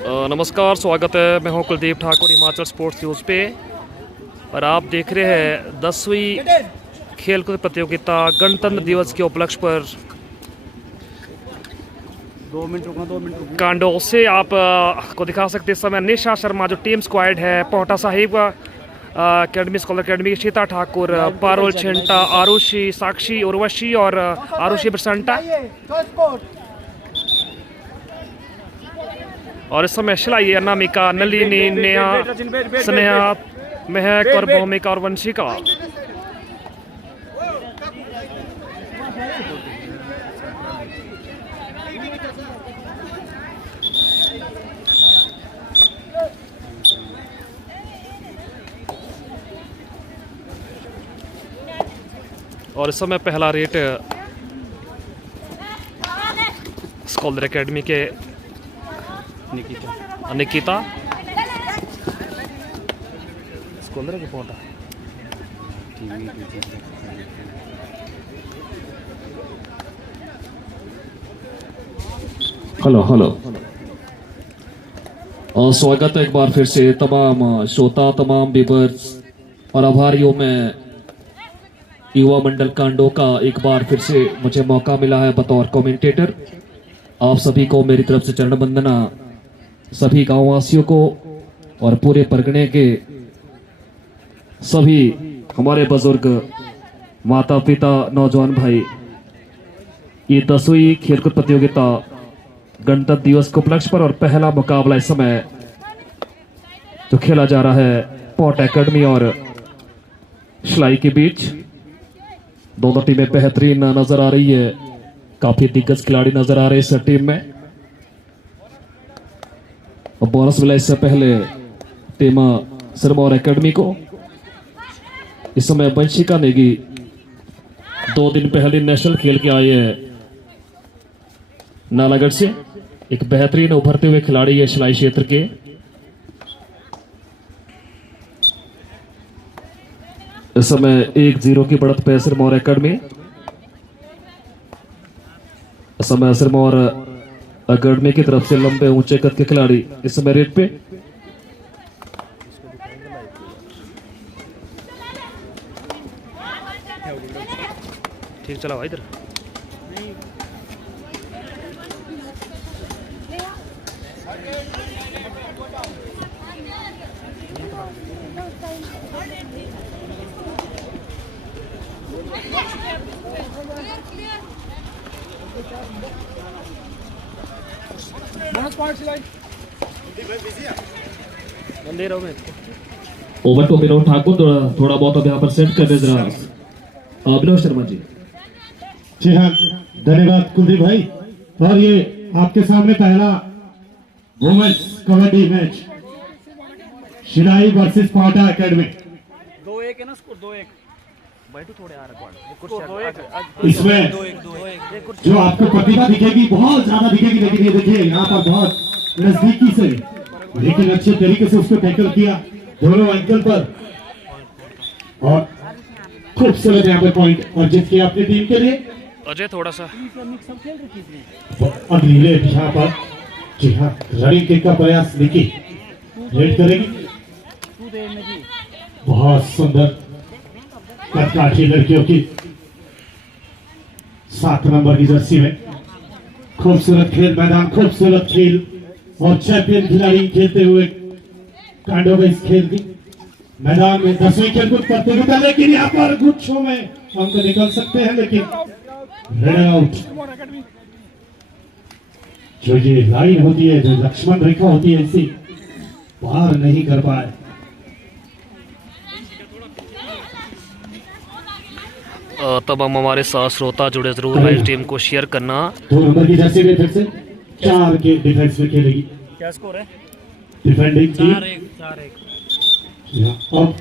नमस्कार, स्वागत है। मैं हूं कुलदीप ठाकुर हिमाचल स्पोर्ट्स न्यूज़ पे और आप देख रहे हैं 10वीं खेलकूद प्रतियोगिता गणतंत्र दिवस के उपलक्ष्य पर 2 मिनट रुकना। कांडो से आप को दिखा सकते हैं इस समय निशा शर्मा जो टीम स्क्वाड है, पोहटा Sahib academy scholar academy, शीता Thakur, Parul छिंटा, Arushi, साक्षी, उर्वशी और आरुषि बसंटा। और इस समय शिलाई, अनामिका, नलिनी, नेहा, स्नेहा, महक और भौमिका और वंशिका। और इस समय पहला रेट स्कॉलर एकेडमी के निकिता स्कॉलर के पोटा हेलो और स्वागत है एक बार फिर से तमाम श्रोता, तमाम व्यूअर्स और आभारियों में युवा मंडल कांडो का एक बार फिर से मुझे मौका मिला है बतौर कमेंटेटर। आप सभी को मेरी तरफ से चरण वंदना, सभी गांववासियों को और पूरे परगने के सभी हमारे बुजुर्ग, माता पिता, नौजवान भाई। ये 10वीं खेलकूद प्रतियोगिता गणतंत्र दिवस के उपलक्ष्य पर और पहला मुकाबला इस समय जो खेला जा रहा है पोहटा एकेडमी और शिलाई के बीच। दोनों टीमें बेहतरीन नजर आ रही है, काफी दिग्गज खिलाड़ी नजर आ रहे हैं इस टीम में। और बोनस मिला इससे पहले टीम सिरमौर एकेडमी को। इस समय वंशिका नेगी 2 दिन पहले नेशनल खेल के आए हैं नालागढ़ से। एक बेहतरीन उभरते हुए खिलाड़ी है शिलाई क्षेत्र के। इस समय 1-0 की बढ़त पे सिरमौर एकेडमी। इस समय सिरमौर एकेडमी की तरफ से लंबे ऊंचे कद के खिलाड़ी इस समय रेट पे। ठीक चला भाई इधर। ओवर तो विनोद ठाकुर थोड़ा बहुत अब यहाँ पर सेट कर दे जरा विनोद शर्मा जी। जी हाँ, धन्यवाद कुलदीप भाई। और ये आपके सामने पहला women's kabaddi match Shilai versus Pohta academy. 2-1 है ना स्कोर, 2-1। थोड़े आ रहा इसमें जो आपको प्रतिभा दिखेगी बहुत ज्यादा दिखेगी, लेकिन ये देखिए यहाँ पर बहुत नजदीकी से लेकिन अच्छे तरीके से उसको टैकल किया दोनों एंकल पर और खूबसूरत यहाँ पे पॉइंट और जीत किया अपनी टीम के लिए। अजय थोड़ा सा अगली लेट यहाँ पर, जी हाँ, रनिंग किक का प्रयास निकी लेट करेगी। बहुत सुंदर कदकाठी लड़कियों की 7 नंबर की जर्सी में खूबसूरत खेल मैदान, खूबसूरत खेल और चैंपियन खिलाड़ी खेलते हुए कांडो में इस खेल की मैदान में 10वीं खेलकूद प्रतियोगिता। लेकिन यहाँ पर गुच्छों में अंक निकल सकते हैं, लेकिन रेड आउट। जो ये लाइन होती है, जो लक्ष्मण रेखा होती है, इसी पार नहीं कर पाए। तमाम हमारे साथ श्रोता जुड़े जरूर लाइव टीम को शेयर करना। 2 नंबर की जर्सी में फिर से 4 के डिफेंस में खेलेगी। क्या स्कोर है? Defending team 4-1। अब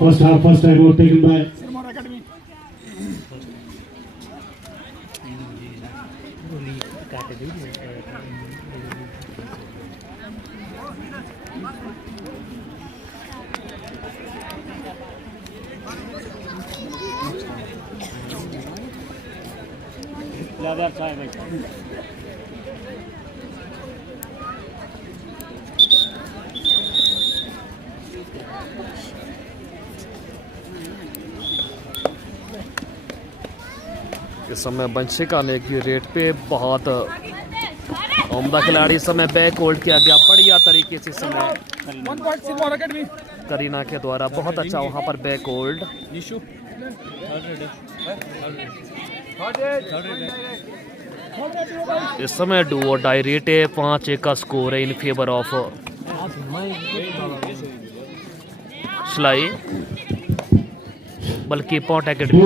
फर्स्ट टाइम वो टेकन बाय ज़्यादा अच्छा है भाई। इस समय वंशिका ने की रेट पे बहुत उम्दा खिलाड़ी इस समय बैक होल्ड किया गया बढ़िया तरीके से। इस समय करीना के द्वारा बहुत अच्छा वहां पर बैक होल्ड। इस समय डू और डाई रेट है 5-1 का स्कोर है इन फेवर ऑफ शिलाई, बल्कि पॉट एकेडमी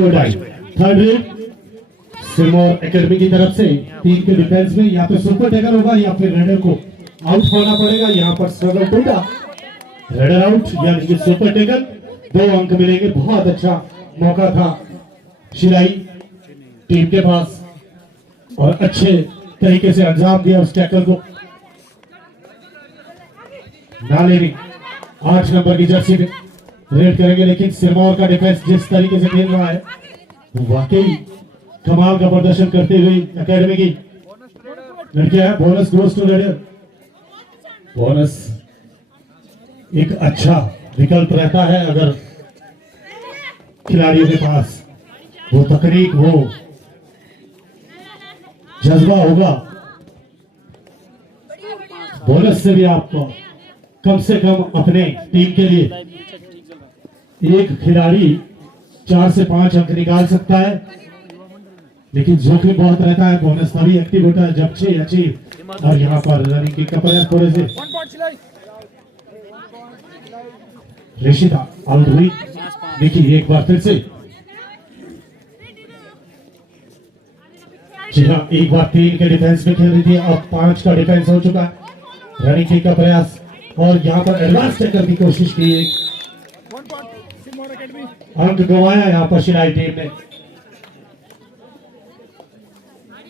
सिरमौर एकेडमी की तरफ से टीम के डिफेंस में या तो सुपर टैकल होगा या फिर रेडर को आउट होना पड़ेगा। यहाँ पर स्ट्रगल टूटा, रेडर आउट यानी कि सुपर टैकल, 2 अंक मिलेंगे। बहुत अच्छा मौका था शिलाई टीम के पास और अच्छे तरीके से अंजाम दिया उस टैकल को। नालेरी 8 नंबर की जर्सी में रेड करेंगे, लेकिन सिरमौर का डिफेंस जिस तरीके से खेल रहा है वाकई कमाल का प्रदर्शन करते हुए एकेडमी की लड़कियां है। Bonus goes to raider. Bonus एक अच्छा विकल्प रहता है अगर खिलाड़ियों के पास वो तकनीक, वो जज्बा होगा। बोनस से भी आपको कम से कम अपने टीम के लिए एक खिलाड़ी 4 से 5 अंक निकाल सकता है, लेकिन जोखिम बहुत रहता है। बोनस तभी एक्टिव होता है जब 6 अचीव। और यहाँ पर रनिंग किक का प्रयास थोड़े से ऋषिता आउट हुई। देखिए एक बार फिर से, जी हाँ, एक बार 3 के डिफेंस में खेल रही थी, अब 5 का डिफेंस हो चुका है। रनिंग किक का प्रयास और यहाँ पर एडवांस टैकल की कोशिश की, एक अंक गंवाया यहाँ पर शिलाई टीम ने।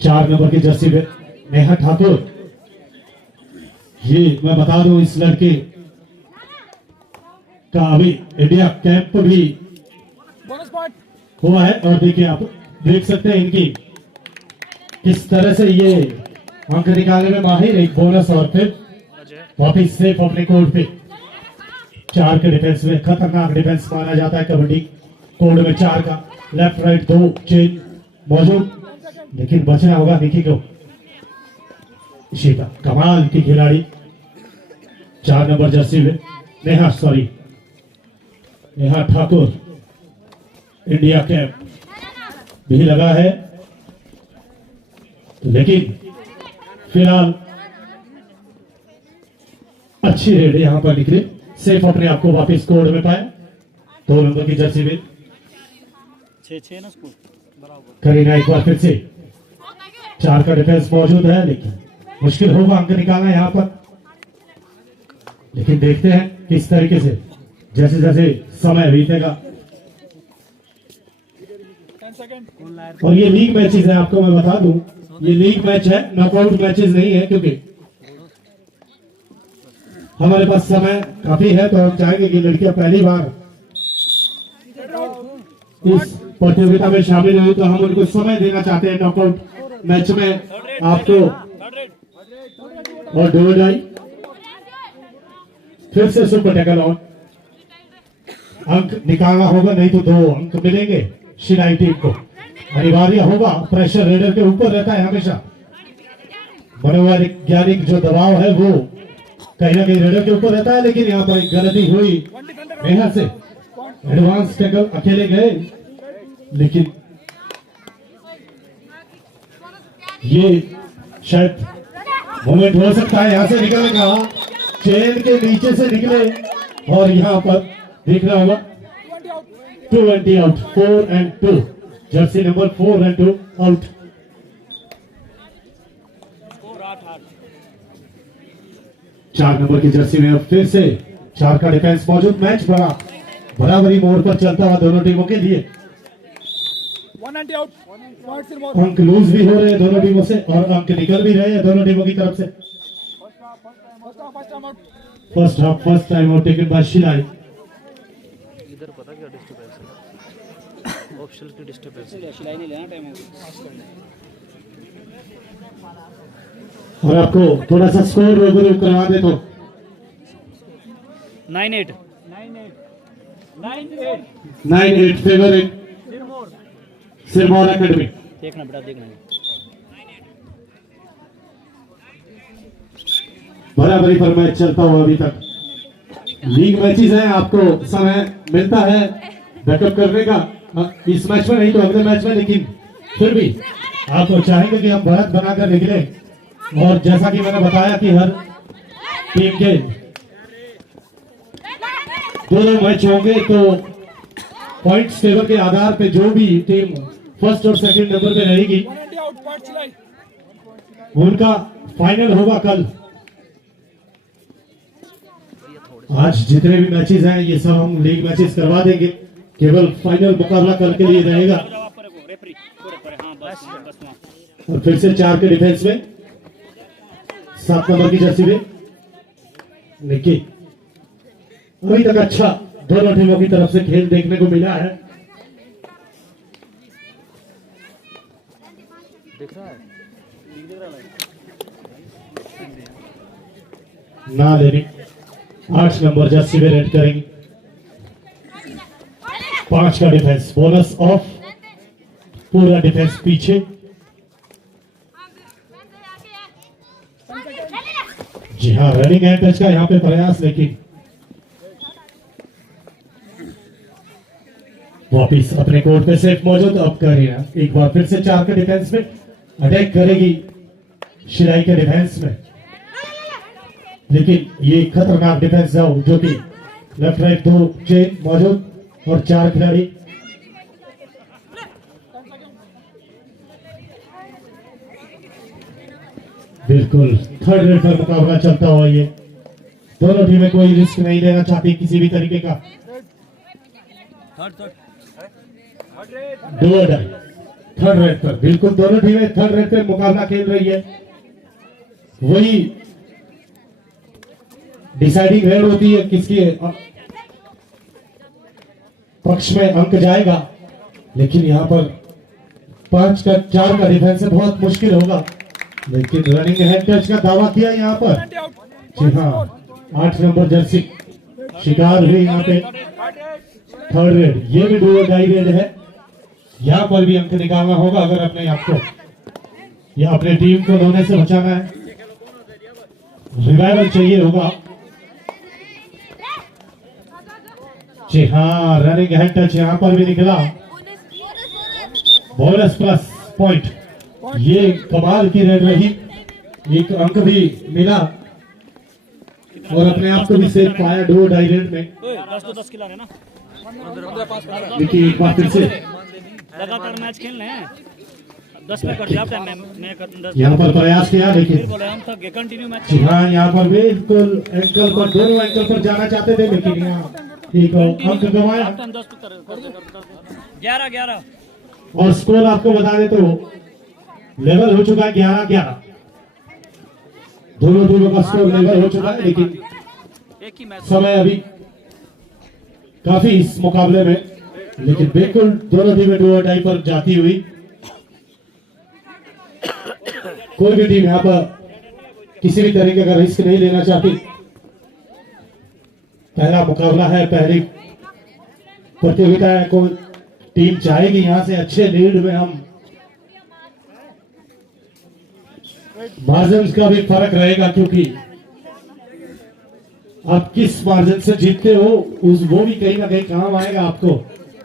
4 नंबर की जर्सी में नेहा ठाकुर, ये मैं बता दूं इस लड़के का अभी इंडिया कैंप भी हुआ है और देखिए आप देख सकते हैं इनकी किस तरह से ये अंक निकालने में माहिर। एक बोनस और फिर वापिस सेफ अपने कोर्ट पे। 4 के डिफेंस में खतरनाक डिफेंस माना जाता है कबड्डी कोड में। 4 का लेफ्ट राइट 2 चेन मौजूद, लेकिन बचना होगा निकी को। शीता कमाल की खिलाड़ी 4 नंबर जर्सी में नेहा ठाकुर इंडिया कैंप भी लगा है, लेकिन फिलहाल अच्छी रेड यहां पर निकले, सेफ अपने आप को वापस कोड में पाए। 2 नंबर की जर्सी में 6-6 ना स्कोर बराबर। करीना एक बार फिर से 4 का डिफेंस मौजूद है, लेकिन मुश्किल होगा अंक निकालना यहां पर। लेकिन देखते हैं किस तरीके से जैसे जैसे समय बीतेगा। और ये लीग मैचेस है, आपको मैं बता दूं, ये लीग मैच है, नॉकआउट मैचेस नहीं है, क्योंकि हमारे पास समय काफी है। तो हम चाहेंगे कि लड़कियां पहली बार इस प्रतियोगिता में शामिल हुई, तो हम उनको समय देना चाहते हैं नॉकआउट मैच में आपको। और डोडाई फिर से सुपर टैकल ऑन, अंक निकालना होगा, नहीं तो 2 अंक मिलेंगे शिलाई टीम को। अनिवार्य होगा, प्रेशर रेडर के ऊपर रहता है हमेशा। मनोवैज्ञानिक जो दबाव है वो कहीं ना कहीं रेडर के ऊपर रहता है, लेकिन यहाँ पर एक गलती हुई नेहा से। एडवांस टैकल अकेले गए, लेकिन ये शायद मोमेंट हो सकता है यहाँ से निकलने का। चेन के नीचे से निकले और यहाँ पर देखना होगा 20 out, 4 and 2, Jersey number 4 and 2 out. 4 number की जर्सी में अब फिर से 4 का डिफेंस मौजूद। मैच बराबरी मोड़ पर चलता हुआ दोनों टीमों के लिए। अंक लूज भी हो रहे हैं दोनों टीमों से और अंक निकल भी रहे हैं दोनों टीमों की तरफ से। First half first time out taken by Shilai. इधर पता क्या डिस्टर्बेंस है, ऑप्शनल की डिस्टर्बेंस है। शिलाई नहीं लेना टाइम और आपको थोड़ा सा स्कोर रूबरू करवा दे तो 9-8 9-8 फेवर इन सिरमौर एकेडमी। देखना बेटा देखना। बराबरी पर मैच चलता हुआ अभी तक। लीग मैचेस हैं, आपको समय मिलता है बैकअप करने का, इस मैच में नहीं तो अगले मैच में, लेकिन फिर भी आप तो चाहेंगे कि हम बढ़त बनाकर निकले। और जैसा कि मैंने बताया कि हर टीम के 2 मैच होंगे, तो पॉइंट्स टेबल के आधार पे जो भी टीम फर्स्ट और सेकंड नंबर पे रहेगी उनका फाइनल होगा कल। आज जितने भी मैचेस हैं ये सब हम लीग मैचेस करवा देंगे, केवल फाइनल मुकाबला कल के लिए रहेगा। और फिर से 4 के डिफेंस में 7 नंबर की जर्सी में लेकिन अभी तक अच्छा दोनों टीमों की तरफ से खेल देखने को मिला है। दिख रहा है ना लेनी 8 नंबर जर्सी में रेड करेंगे। 5 का डिफेंस, बोनस ऑफ, पूरा डिफेंस पीछे। जी हाँ, रनिंग हैंड टच का यहाँ पे प्रयास, लेकिन वापिस अपने कोर्ट पे सेफ मौजूद। अब करिए एक बार फिर से 4 के डिफेंस में अटैक करेगी शिलाई के डिफेंस में, लेकिन ये खतरनाक डिफेंस है जो कि लेफ्ट राइट 2 चेन मौजूद और 4 खिलाड़ी। बिल्कुल थर्ड रेड पर मुकाबला चलता हुआ, ये दोनों टीमें कोई रिस्क नहीं लेना चाहती किसी भी तरीके का। थर्ड रेड पर बिल्कुल दोनों टीमें थर्ड रेड पर मुकाबला खेल रही है। वही डिसाइडिंग रेड होती है किसकी पक्ष में अंक जाएगा, लेकिन यहाँ पर 5 का 4 का डिफेंस बहुत मुश्किल होगा, लेकिन रनिंग हैंड टच का दावा किया यहाँ पर। जी हाँ, 8 नंबर जर्सी शिकार हुई यहाँ पे थर्ड रेड। ये भी डू और डाई रेड है, यहाँ पर भी अंक निकालना होगा अगर अपने आप को या अपने टीम को रोने से बचाना है। रिवाइवल चाहिए होगा। जी हाँ, रनिंग हैंड टच यहाँ पर भी निकला, बोनस प्लस पॉइंट। ये कमाल की रेड रही, एक अंक भी मिला और अपने आप को भी सेफ पाया डू डाई रेड में। 10 खिला रहे ना, देखिए एक बार फिर से लगातार मैच खेल रहे हैं। 10 में कर दिया आपने, मैं कर 10 यहाँ पर प्रयास किया, लेकिन बोले हम तो कंटिन्यू मैच। जी हाँ, यहाँ पर बिल्कुल एंकल पर, दोनों एंकल पर जाना चाहते थे, लेकिन यहाँ एक अंक गंवाया। 11-11 और स्कोर आपको बता दें तो लेवल हो चुका है 11-11। दोनों टीमों का स्कोर लेवल हो चुका है, लेकिन एक ही मैच समय अभी काफी इस मुकाबले में, लेकिन बिल्कुल दोनों टीमें डू और डाई पर जाती हुई। कोई भी टीम यहाँ पर किसी भी तरीके का रिस्क नहीं लेना चाहती। पहला मुकाबला है, पहली प्रतियोगिता है, कोई टीम चाहेगी यहां से अच्छे लीड में हम। मार्जिन का भी फर्क रहेगा, क्योंकि आप किस मार्जिन से जीतते हो उस वो भी कहीं ना कहीं काम आएगा आपको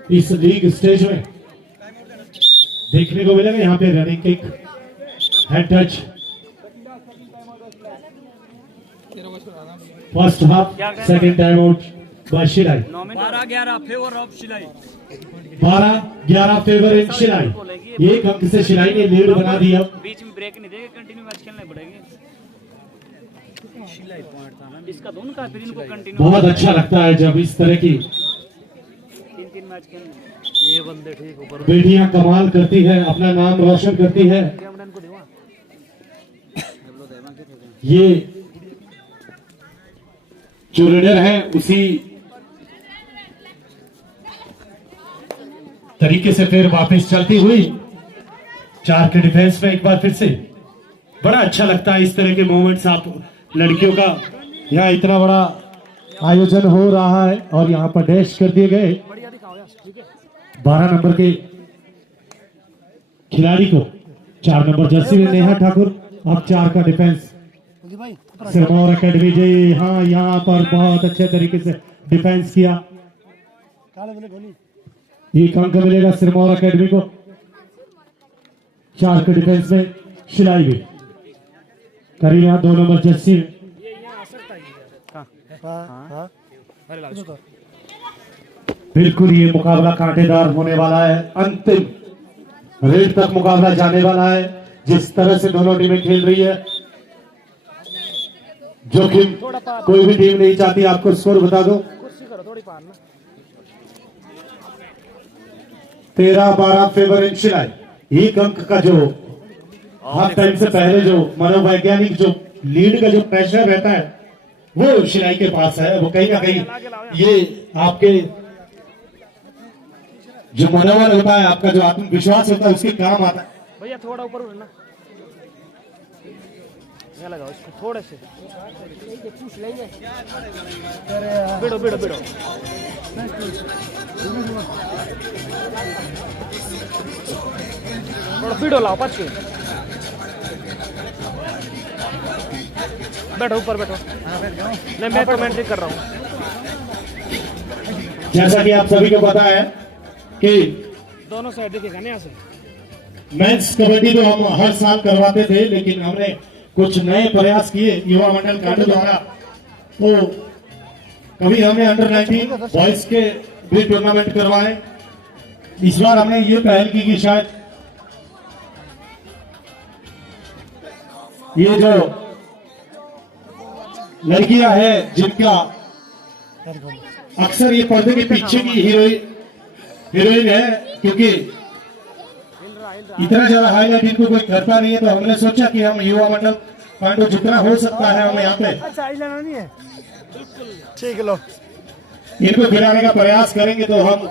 इस लीग स्टेज में देखने को मिलेगा। यहाँ पे running kick, hand touch, first half, second time out by Shilai. 12-11 favour of Shilai. 12-11 favour in Shilai. एक अंक से शिलाई ने लीड बना दिया। बीच में ब्रेक नहीं देंगे, कंटिन्यू मैच खेलने पड़ेंगे। शिलाई पॉइंट था ना इसका, दोनों का फिर इनको कंटिन्यू। बहुत अच्छा लगता है जब इस तरह की 3-3 मैच खेलने। ये बंदे ठीक ऊपर बेटियां कमाल करती है, अपना नाम रोशन करती है। ये जो रीडर है उसी तरीके से फिर वापस चलती हुई 4 के डिफेंस में एक बार फिर से। बड़ा अच्छा लगता है इस तरह के मोमेंट्स। आप लड़कियों का यहाँ इतना बड़ा आयोजन हो रहा है और यहाँ पर डैश कर दिए गए 12 नंबर के खिलाड़ी को 4 नंबर जर्सी में नेहा ठाकुर। अब 4 का डिफेंस सिरमौर एकेडमी जी। हाँ, यहाँ पर बहुत अच्छे तरीके से डिफेंस किया। 1 अंक मिलेगा सिरमौर एकेडमी को। 4 के डिफेंस में शिलाई भी करीना 2 नंबर जर्सी में। बिल्कुल ये मुकाबला कांटेदार होने वाला है। अंतिम रेड तक मुकाबला जाने वाला है। जिस तरह से दोनों टीमें खेल रही है, जोखिम कोई भी टीम नहीं चाहती। आपको स्कोर बता दो, 13-12 फेवर इन शिलाई। 1 अंक का जो हाफ टाइम से पहले जो मनोवैज्ञानिक जो लीड का जो प्रेशर रहता है वो शिलाई के पास है। वो कहीं ना कहीं ये आपके जो मनोबल होता है, आपका जो आत्मविश्वास होता है, उसके काम आता है। भैया थोड़ा ऊपर उड़ना, यहाँ लगाओ इसको थोड़े से। बिड़ो बिड़ो बिड़ो। थोड़ा बिड़ो लाओ पच के। बैठो ऊपर बैठो। नहीं, मैं कमेंट्री कर रहा हूँ। जैसा कि आप सभी को पता है कि दोनों साइड दिखेगा ना यहाँ से। मेंस कबड्डी तो हम हर साल करवाते थे, लेकिन हमने कुछ नए प्रयास किए युवा मंडल कांडो द्वारा। तो कभी हमने अंडर 19 बॉयज के भी टूर्नामेंट करवाए। इस बार हमने ये पहल की कि शायद ये जो लड़कियां हैं जिनका अक्सर ये पर्दे के पीछे की हीरोइन है, क्योंकि इतना ज्यादा हाईलाइट इनको कोई करता नहीं है, तो हमने सोचा कि हम युवा मंडल कांडो जितना हो सकता है हम यहाँ पे ठीक लो इनको खिलाने का प्रयास करेंगे। तो हम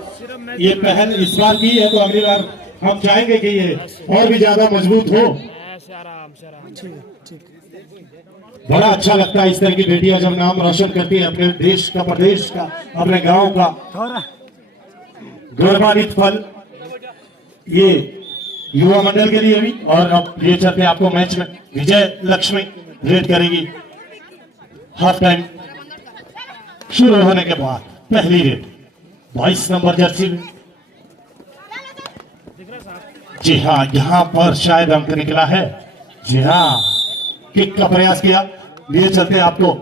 ये पहल इस बार की है, तो अगली बार हम चाहेंगे कि ये और भी ज्यादा मजबूत हो। बड़ा अच्छा लगता है इस तरह की बेटियां जब नाम रोशन करती है अपने देश का, प्रदेश का, अपने गांव का। गौरवान्वित फल ये युवा मंडल के लिए भी। और अब ये चलते आपको मैच में विजय लक्ष्मी रेड करेगी। हाफ टाइम शुरू होने के बाद पहली रेड 22 नंबर जर्सी में। जी हाँ, यहाँ पर शायद अंक निकला है। जी हाँ, किक का प्रयास किया। लिए चलते आपको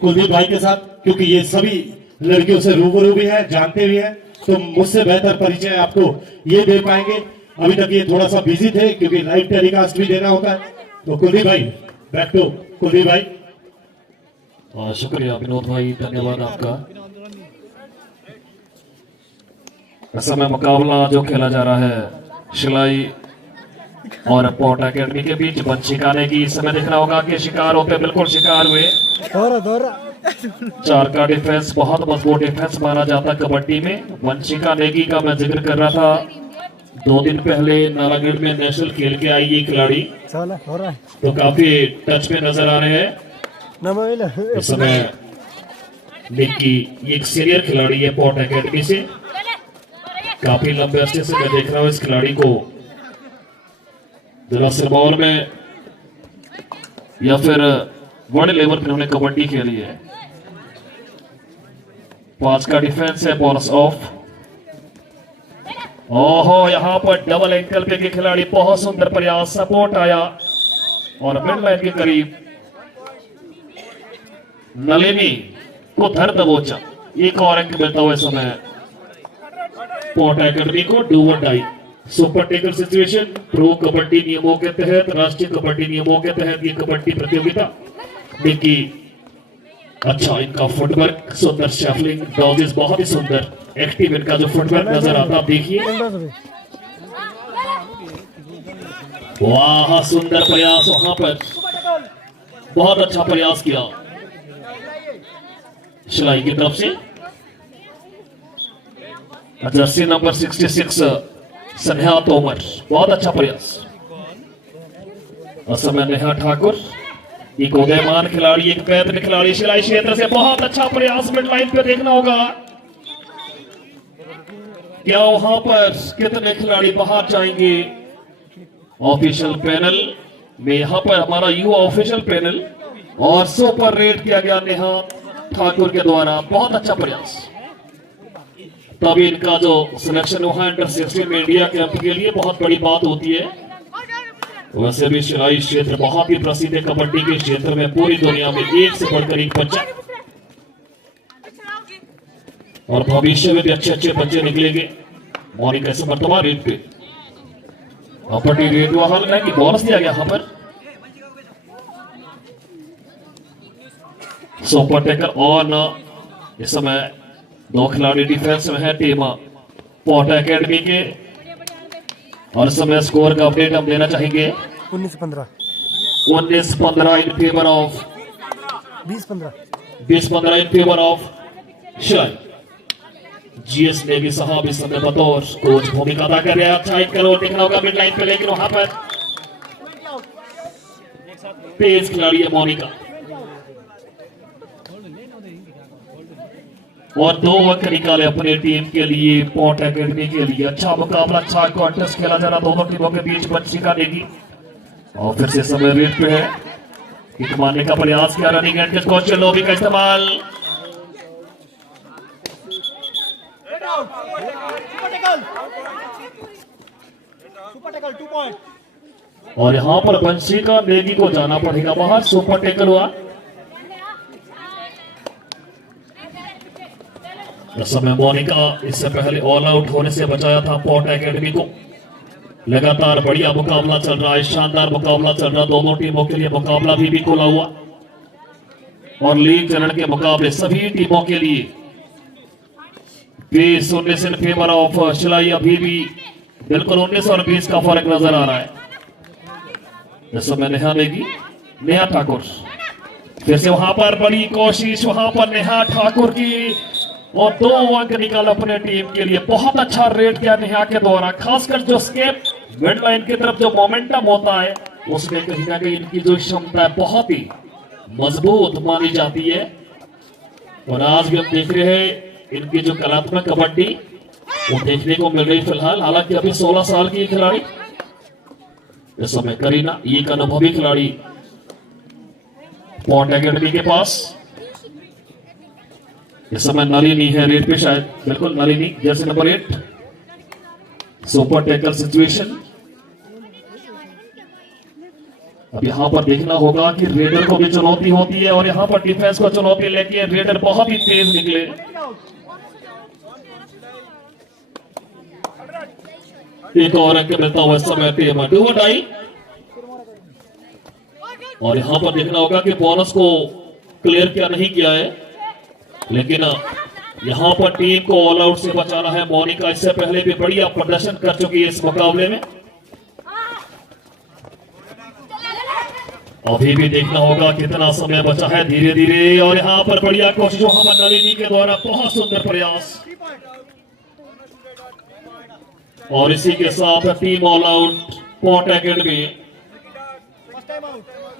कुलदीप भाई के साथ, क्योंकि ये सभी लड़कियों से रूबरू भी है, जानते भी हैं, तो मुझसे बेहतर परिचय आपको ये दे पाएंगे। अभी तक ये थोड़ा सा बिजी थे क्योंकि लाइव टेलीकास्ट भी देना होता है। तो कुलदीप भाई, बैक टू कुलदीप भाई। शुक्रिया विनोद भाई, धन्यवाद आपका। इस समय मुकाबला जो खेला जा रहा है शिलाई और पोर्ट एकेडमी के बीच। वंशिका ने की इस समय देखना होगा कि शिकार होते बिल्कुल शिकार हुए। 4 का डिफेंस बहुत मजबूत डिफेंस माना जाता है कबड्डी में। वंशिका नेगी का मैं जिक्र कर रहा था, 2 दिन पहले नालागढ़ में नेशनल खेल के आई ये खिलाड़ी, तो काफी टच में नजर आ रहे हैं इस समय। निक्की एक सीनियर खिलाड़ी है पोर्ट एकेडमी से, काफी लंबे अरसे से मैं देख रहा हूँ इस खिलाड़ी को। जिला सिरमौर में या फिर वर्ल्ड लेवल पे उन्होंने कबड्डी खेली है। 5 का डिफेंस है, बोनस ऑफ। ओहो, यहां पर डबल एंकल पे के खिलाड़ी, बहुत सुंदर प्रयास, सपोर्ट आया और मिड लाइन के करीब नलिनी को धर दबोचा। एक और अंक मिलता हुआ समय पोर्ट एकेडमी को। Do or die super tackle situation pro kabaddi नियमों के तहत, राष्ट्रीय कबड्डी नियमों के तहत ये कबड्डी प्रतियोगिता। देखिए अच्छा इनका फुटवर्क, सुंदर शफलिंग, डॉजेस बहुत ही सुंदर, एक्टिव इनका जो फुटवर्क नजर आता, देखिए वाह सुंदर प्रयास वहां पर, बहुत अच्छा प्रयास किया शिलाई की तरफ से। जर्सी नंबर 66 सन्या तोमर, बहुत अच्छा प्रयास। असमय नेहा ठाकुर, एक उदयमान खिलाड़ी, एक बेहतरीन खिलाड़ी शिलाई क्षेत्र से, बहुत अच्छा प्रयास। मिड लाइन पे देखना होगा क्या वहां पर कितने खिलाड़ी बाहर जाएंगे। ऑफिशियल पैनल में यहाँ पर हमारा युवा ऑफिशियल पैनल और सुपर रेट किया गया नेहा ठाकुर के द्वारा, बहुत अच्छा प्रयास। तभी इनका जो सिलेक्शन हुआ अंडर 16 में इंडिया कैंप के लिए बहुत बड़ी बात होती है। वैसे भी शिलाई क्षेत्र बहुत ही प्रसिद्ध है कबड्डी के क्षेत्र में, पूरी दुनिया में एक से बढ़कर एक बच्चा, और भविष्य में भी अच्छे अच्छे बच्चे निकलेंगे। मोनिका से वर्तमान रेट पे अपटी रेट वहां है कि बोनस दिया गया यहाँ पर। सुपर टेकर ऑन इस समय 2 खिलाड़ी डिफेंस में है टीम पोर्ट एकेडमी के, और समय स्कोर का अपडेट हम देना चाहेंगे। 19-15 in favour of 20-15 in favour of Shilai. GS Negi साहब इस समय बतौर कोच भूमिका अदा कर रहे हैं। अच्छा 1 करोड़ देखना होगा मिड लाइन पे, लेकिन वहां पर तेज खिलाड़ी है मोनिका, और 2 अंक निकाले अपने टीम के लिए पोर्ट एकेडमी के लिए। अच्छा मुकाबला, अच्छा कॉन्टेस्ट खेला जा रहा दोनों टीमों के बीच। बच्ची का नेगी और फिर से समय रेट पे है, किक मारने का प्रयास किया, रनिंग एंड के कोच लोबी का इस्तेमाल, और यहां पर बंशी का नेगी को जाना पड़ेगा बाहर। सुपर टेकल हुआ। इस समय मोनिका इससे पहले ऑल आउट होने से बचाया था पोर्ट एकेडमी को। लगातार बढ़िया मुकाबला चल रहा है, शानदार मुकाबला चल रहा है दोनों टीमों के लिए। मुकाबला भी खुला हुआ, और लीग चरण के मुकाबले सभी टीमों के लिए 20-19 इन फेवर ऑफ शिलाई। अभी भी बिल्कुल 19 और 20 का फर्क नजर आ रहा है। इस समय नेहा देगी, नेहा ठाकुर फिर से वहां पर बड़ी कोशिश, वहां पर नेहा ठाकुर की, और 2 अंक निकाला अपने टीम के लिए। बहुत अच्छा रेट किया नेहा के द्वारा, खासकर जो स्केप मिड लाइन की तरफ जो मोमेंटम होता है उसमें कहीं ना कहीं इनकी जो क्षमता है बहुत ही मजबूत मानी जाती है। और आज भी हम देख रहे हैं इनकी जो कलात्मक कबड्डी वो देखने को मिल रही फिलहाल। हालांकि अभी 16 साल की खिलाड़ी इस समय करीना, एक अनुभवी खिलाड़ी पोर्ट एकेडमी के पास। इस समय नलिनी है रेट पे, शायद बिल्कुल Nalini, Jersey number 8। Super tackle situation. अब यहां पर देखना होगा कि रेडर को भी चुनौती होती है, और यहां पर डिफेंस को चुनौती लेके रेडर बहुत ही तेज निकले। एक और अंक मिलता हुआ इस समय टीम डू और डाई, और यहां पर देखना होगा कि बोनस को क्लियर किया नहीं किया है, लेकिन यहां पर टीम को ऑल आउट से बचाना है। मोनिका इससे पहले भी बढ़िया प्रदर्शन कर चुकी है इस मुकाबले में। अभी भी देखना होगा कितना समय बचा है, धीरे धीरे, और यहां पर बढ़िया कोशिश वहां पर नलिनी के द्वारा, बहुत सुंदर प्रयास। और इसी के साथ team all out port academy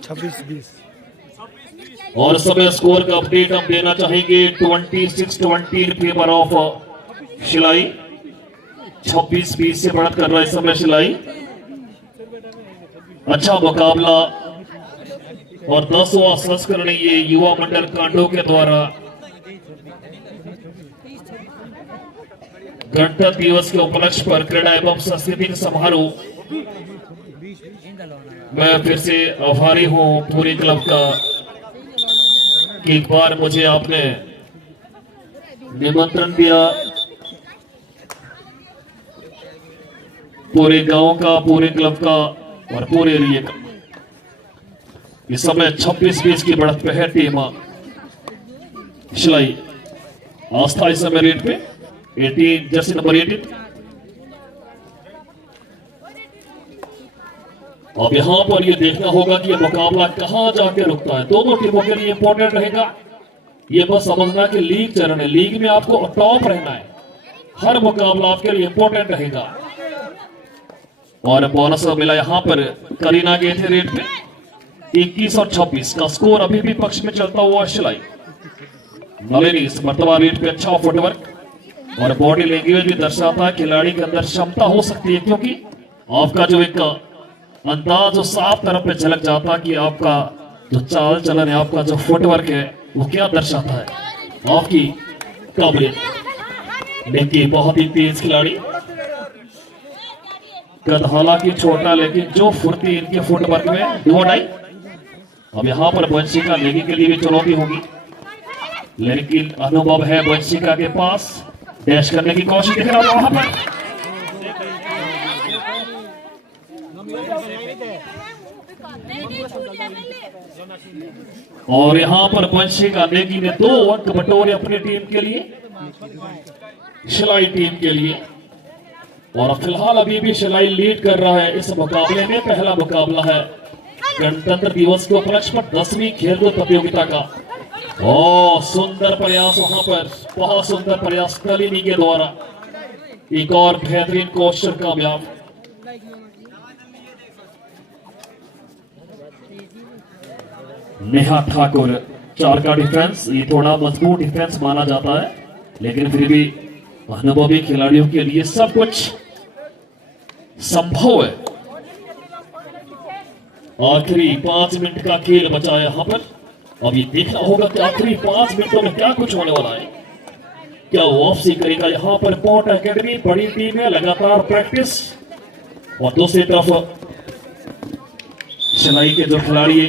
26-20। और समय स्कोर का अपडेट हम देना चाहेंगे। 26-20 इन फेवर ऑफ शिलाई। 26-20 से बढ़त कर रहा है इस समय शिलाई। अच्छा मुकाबला, और 10वां संस्करण ये युवा मंडल कांडो के द्वारा गणतंत्र दिवस के उपलक्ष्य पर क्रीड़ा एवं सांस्कृतिक समारोह। मैं फिर से आभारी हूं पूरे क्लब का कि एक बार मुझे आपने निमंत्रण दिया। पूरे गांव का, पूरे क्लब का और पूरे एरिया का। इस समय 26-20 की बढ़त पे है टीम शिलाई। आस्था इस समय रेट पे 18, जर्सी नंबर 18। अब यहां पर ये देखना होगा कि यह मुकाबला कहां जाके रुकता है। दोनों टीमों के लिए इंपॉर्टेंट रहेगा ये बस समझना कि लीग चरण है, लीग में आपको टॉप रहना है। हर मुकाबला आपके लिए इंपॉर्टेंट रहेगा। और बोनस मिला यहां पर करीना के थे रेट पे 21 और 26 का स्कोर अभी भी पक्ष में चलता हुआ शिलाई। नलिनी इस मर्तबा रेट पे अच्छा फुटवर्क और बॉडी लैंग्वेज भी दर्शाता है खिलाड़ी के अंदर क्षमता हो सकती है, क्योंकि आपका जो एक अंदाज जो साफ तरफ पे झलक जाता कि आपका जो चाल चलन है, आपका जो फुटवर्क है, वो क्या दर्शाता है, आपकी काबिलियत। देखिए बहुत ही तेज खिलाड़ी, कद हालांकि छोटा लेकिन जो फुर्ती इनके फुटवर्क में दो ढाई। अब यहाँ पर वंशिका नेगी के लिए भी चुनौती होगी, लेकिन अनुभव है वंशिका के पास। डैश करने की कोशिश दिख रहा है वहां पर, और यहाँ पर वंशिका नेगी ने 2 अंक बटोरे अपनी टीम के लिए, शिलाई टीम के लिए। और फिलहाल अभी भी शिलाई लीड कर रहा है इस मुकाबले में। पहला मुकाबला है गणतंत्र दिवस के उपलक्ष्य पर 10वीं खेलकूद प्रतियोगिता का। ओ सुंदर प्रयास वहां पर, बहुत सुंदर प्रयास कलिनी के द्वारा। एक और बेहतरीन क्वेश्चन कामयाब। नेहा ठाकुर 4 का डिफेंस, ये थोड़ा मजबूत डिफेंस माना जाता है, लेकिन फिर भी अनुभवी खिलाड़ियों के लिए सब कुछ संभव है। आखिरी 5 मिनट का खेल बचा है यहाँ पर। अब ये देखना होगा कि आखिरी 5 मिनटों में क्या कुछ होने वाला है। क्या वो वापसी करेगा यहाँ पर पॉट एकेडमी, बड़ी टीम है, लगातार प्रैक्टिस। और दूसरी तरफ शिलाई के जो खिलाड़ी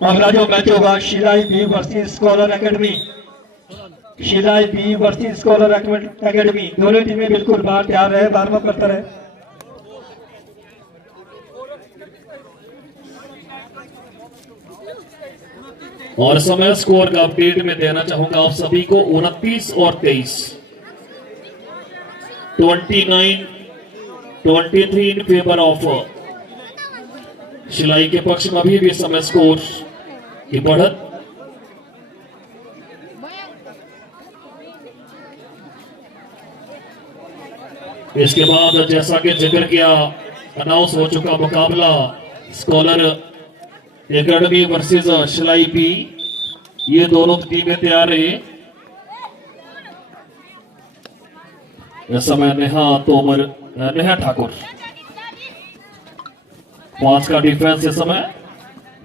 अगला जो मैच होगा Shilai B versus scholar academy. Shilai B versus scholar academy, दोनों टीमें बिल्कुल बाहर तैयार रहे, वार्म अप करता रहे। और समय स्कोर का अपडेट में देना चाहूंगा आप सभी को। 29 और 23, 29-23 इन फेवर ऑफ शिलाई के पक्ष में। अभी भी समय स्कोर की बढ़त। इसके बाद जैसा कि जिक्र किया, अनाउंस हो चुका मुकाबला scholar academy versus Shilai B. ये दोनों टीमें तैयार है। इस समय नेहा ठाकुर 5 का डिफेंस इस समय,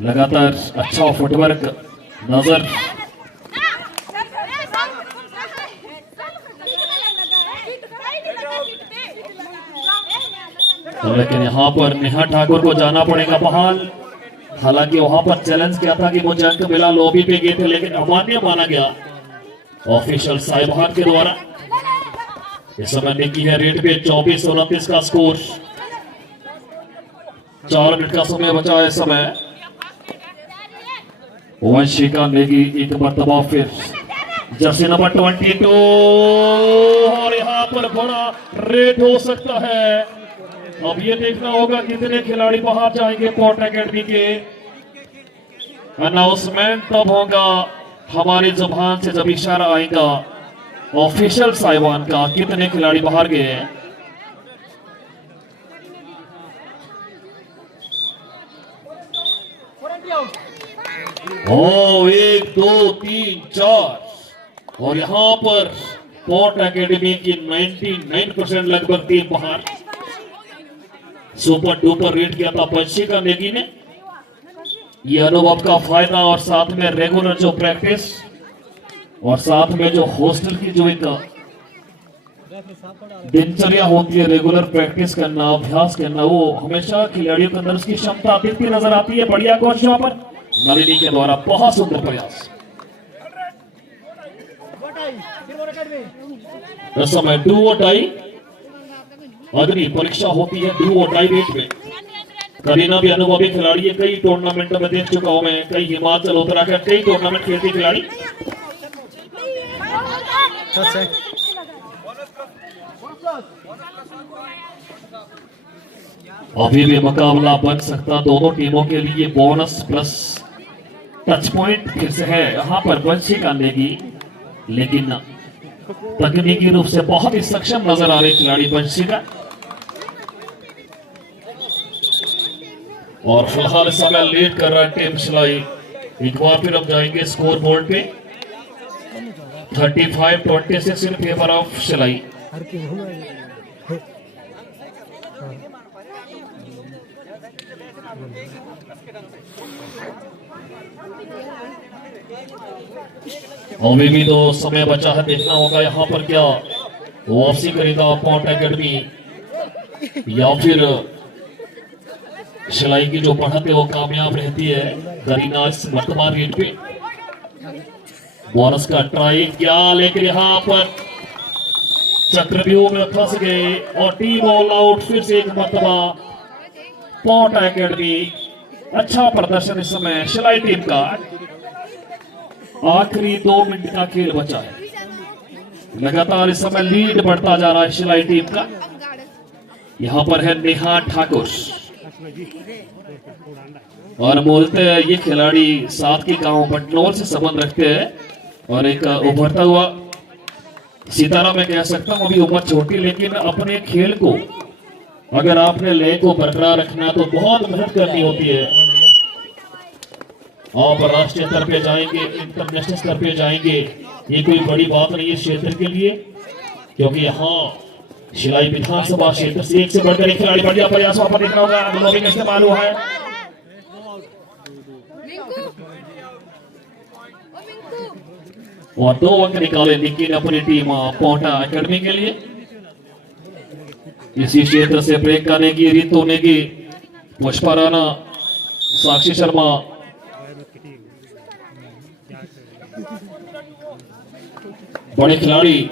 लगातार अच्छा फुटवर्क नजर। लेकिन यहाँ पर नेहा ठाकुर को जाना पड़ेगा बहाल। हालांकि वहां पर चैलेंज किया था कि मुझे अंक मिला, लॉबी पे गए थे, लेकिन अमान्य माना गया ऑफिशियल साहिबान के द्वारा। इस समय देखी है रेट पे 24-29 का स्कोर। 4 मिनट का समय बचा है। समय वंशिका नेगी एक मरतबा फिर जर्सी नंबर 22, और यहाँ पर बड़ा रेट हो सकता है। अब ये देखना होगा कितने खिलाड़ी बाहर जाएंगे पॉट एकेडमी के। अनाउंसमेंट तब होगा हमारी जुबान से जब इशारा आएगा ऑफिशियल साहिबान का, कितने खिलाड़ी बाहर गए हैं। ओ 1 2 3 4, और यहां पर पॉट एकेडमी की 99% लगभग टीम बाहर। सुपर डुपर रेट किया था वंशिका नेगी ने। ये अनुभव का फायदा, और साथ में रेगुलर जो प्रैक्टिस, और साथ में जो हॉस्टल की जो एक दिनचर्या होती है, रेगुलर प्रैक्टिस करना, अभ्यास करना, वो हमेशा खिलाड़ियों के अंदर उसकी क्षमता दिखती नजर आती है। बढ़िया कोच यहाँ पर नलिनी के द्वारा, बहुत सुंदर प्रयास। इस समय डू और डाई अग्नि परीक्षा होती है, डू और डाई रेट में। करीना भी अनुभवी खिलाड़ी है, कई टूर्नामेंटों में देख चुका हूं मैं, कई हिमाचल उत्तराखंड कई टूर्नामेंट खेलती खिलाड़ी। अभी भी मुकाबला बन सकता दोनों टीमों के लिए। बोनस प्लस टच पॉइंट फिर से है यहाँ पर वंशिका नेगी, लेकिन तकनीकी रूप से बहुत ही सक्षम नजर आ रही खिलाड़ी वंशिका। और फिलहाल इस समय लीड कर रहा है टीम शिलाई। एक बार फिर अब जाएंगे स्कोर बोर्ड पे। 35-26 इन फेवर ऑफ शिलाई। अभी भी तो समय बचा है, देखना होगा यहाँ पर क्या वापसी करेगा पॉन्ट एकेडमी या फिर सिलाई की जो बढ़त है वो कामयाब रहती है। करीना इस वर्तमान रेट पे बोनस का ट्राई क्या, लेकिन यहाँ पर चक्रव्यूह में फंस गए और टीम ऑल आउट। फिर से एक मरतबा पॉन्ट एकेडमी। अच्छा प्रदर्शन इस समय सिलाई टीम का। आखिरी 2 मिनट का खेल बचा है, लगातार इस समय लीड बढ़ता जा रहा है सिलाई टीम का। यहाँ पर है नेहा ठाकुर और बोलते हैं ये खिलाड़ी साथ के गांव बटनौर से संबंध रखते हैं और एक उभरता हुआ सितारा मैं कह सकता हूं। अभी उम्र छोटी, लेकिन अपने खेल को अगर आपने लय को बरकरार रखना तो बहुत मेहनत करनी होती है। आप राष्ट्रीय स्तर पे जाएंगे, इंटरनेशनल स्तर पे जाएंगे, ये कोई बड़ी बात नहीं है क्षेत्र के लिए, क्योंकि यहाँ सिलाई विधानसभा क्षेत्र से एक से बढ़कर एक खिलाड़ी बढ़िया प्रयास वहां पर देखना होगा। ग्लोबिंग इस्तेमाल हुआ है और 2 अंक निकाले निकी ने अपनी टीम पॉन्टा एकेडमी के लिए। इसी क्षेत्र से ब्रेक करने की रीत होने की पुष्पा राणा, साक्षी शर्मा, बड़े खिलाड़ी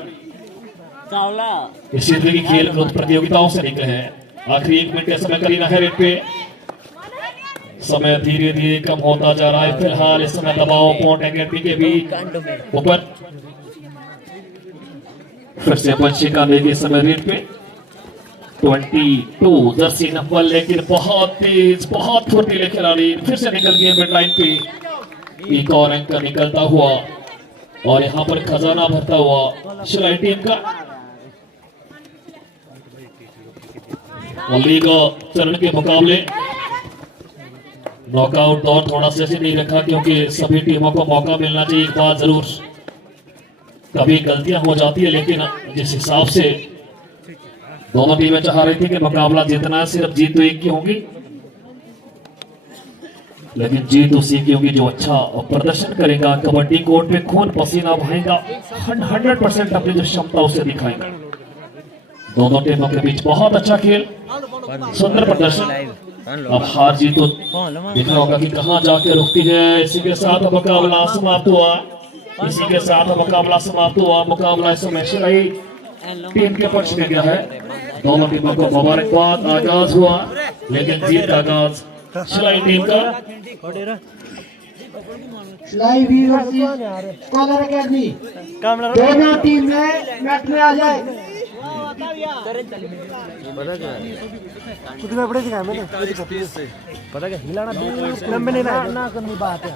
इस क्षेत्र की खेल कूद प्रतियोगिताओं से निकले हैं। आखिरी 1 मिनट का समय करीना है रेट पे। समय धीरे धीरे कम होता जा रहा है। फिलहाल इस समय दबाव पॉन्ट एकेडमी के भी ऊपर। फिर से पंचिका लेगी इस समय रेट पे 22 जर्सी नंबर, लेकिन बहुत तेज बहुत फुर्तीले खिलाड़ी फिर से निकल गए मिड लाइन पे। एक और अंक निकलता हुआ और यहाँ पर खजाना भरता हुआ सिलाई टीम का। लीग चरण के मुकाबले नॉकआउट दौर थोड़ा सा नहीं रखा, क्योंकि सभी टीमों को मौका मिलना चाहिए। एक बात जरूर, कभी गलतियां हो जाती है, लेकिन जिस हिसाब से दोनों टीमें चाह रही थी कि मुकाबला जीतना है, सिर्फ जीत तो एक की होगी, लेकिन जीत उसी की होगी जो अच्छा प्रदर्शन करेगा, कबड्डी कोर्ट में खून पसीना बहाएगा, 100% अपनी जो क्षमता उसे दिखाएगा। दोनों टीमों के बीच बहुत अच्छा खेल, सुंदर प्रदर्शन। अब हार जीत तो देखना होगा कि कहां जाके रुकती है। इसी के साथ मुकाबला समाप्त हुआ। इसी के साथ मुकाबला समाप्त हुआ। मुकाबला इस समय सिलाई टीम के पक्ष में गया है। दोनों टीमों को मुबारकबाद। आगाज हुआ, लेकिन जीत का आगाज सिलाई टीम का। सिलाई भी वर्सेस स्कॉलर एकेडमी, दोनों टीम में मैच में आ जाए। पता क्या हिलाना लंबे नहीं ना करनी बात है।